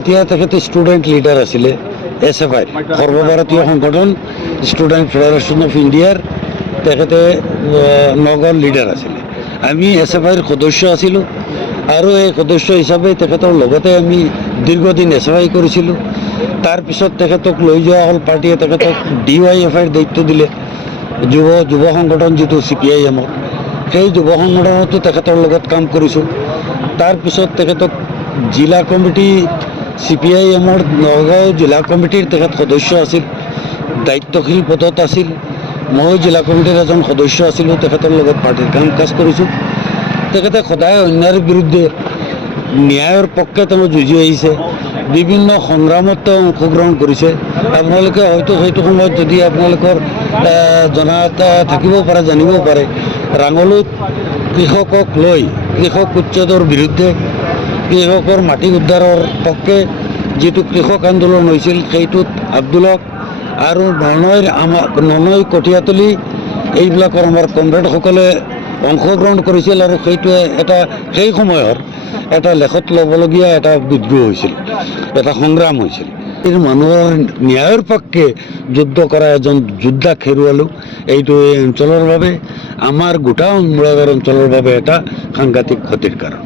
এতিয়া তেখেতে student leader আছিলে SFI সৰ্বভাৰতীয় সংগঠন ষ্টুডেণ্ট ফেডাৰেশ্যন অফ ইণ্ডিয়াৰ তেখেতে নগাঁৱৰ লিডাৰ আছিলে। আমি SFIৰ সদস্য আছিলোঁ আৰু এই সদস্য হিচাপে তেখেতৰ লগতে আমি দীৰ্ঘদিন SFI কৰিছিলোঁ। তাৰপিছত তেখেতক লৈ যোৱা হ'ল, পাৰ্টীয়ে তেখেতক DYFIৰ দায়িত্ব দিলে, যুৱ সংগঠন যিটো CPIMৰ, সেই যুৱ সংগঠনতো তেখেতৰ লগত কাম কৰিছোঁ। তাৰপিছত তেখেতক জিলা কমিটি CPIMৰ নগাঁও জিলা কমিটিৰ তেখেত সদস্য আছিল, দায়িত্বশীল পদত আছিল। মই জিলা কমিটিৰ এজন সদস্য আছিলোঁ, তেখেতৰ লগত পাৰ্টীৰ কাম কাজ কৰিছোঁ। তেখেতে সদায় অন্যায়ৰ বিৰুদ্ধে ন্যায়ৰ পক্ষে তেওঁ যুঁজি আহিছে, বিভিন্ন সংগ্ৰামত তেওঁ অংশগ্ৰহণ কৰিছে। আপোনালোকে হয়তো সেইটো সময়ত যদি আপোনালোকৰ জনাত থাকিব পাৰে, জানিব পাৰে, ৰাঙলুত কৃষকক লৈ কৃষক উচ্ছেদৰ বিৰুদ্ধে, কৃষকৰ মাটি উদ্ধাৰৰ পক্ষে যিটো কৃষক আন্দোলন হৈছিল, সেইটোত আব্দুল হক আৰু ননৈ কঠীয়াতলী এইবিলাকৰ আমাৰ কমৰেডসকলে অংশগ্ৰহণ কৰিছিল। আৰু সেইটোৱে সেই সময়ৰ এটা লেখত ল'বলগীয়া এটা বিদ্ৰোহ হৈছিল, এটা সংগ্ৰাম হৈছিল। এই মানুহৰ ন্যায়ৰ পক্ষে যুদ্ধ কৰা এজন যোদ্ধাক হেৰুৱালোঁ। এইটো এই অঞ্চলৰ বাবে, আমাৰ গোটা মূৰাগাঁও অঞ্চলৰ বাবে এটা সাংঘাতিক ক্ষতিৰ কাৰণ।